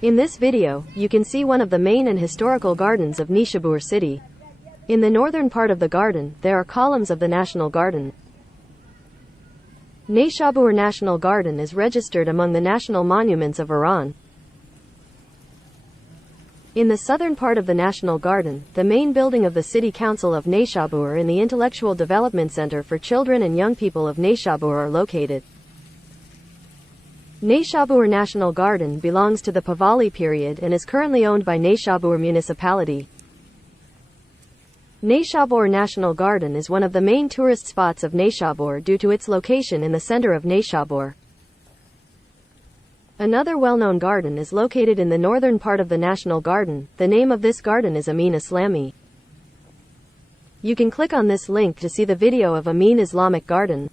In this video, you can see one of the main and historical gardens of Neyshabur city. In the northern part of the garden, there are columns of the National Garden. Neyshabor National Garden is registered among the national monuments of Iran. In the southern part of the National Garden, the main building of the City Council of Neyshabur and the Intellectual Development Center for Children and Young People of Neyshabur are located. Neyshabor National Garden belongs to the Pahlavi period and is currently owned by Neyshabur municipality. Neyshabor National Garden is one of the main tourist spots of Neyshabur due to its location in the center of Neyshabur. Another well-known garden is located in the northern part of the National Garden. The name of this garden is Amin Islamic. You can click on this link to see the video of Amin Islamic Garden.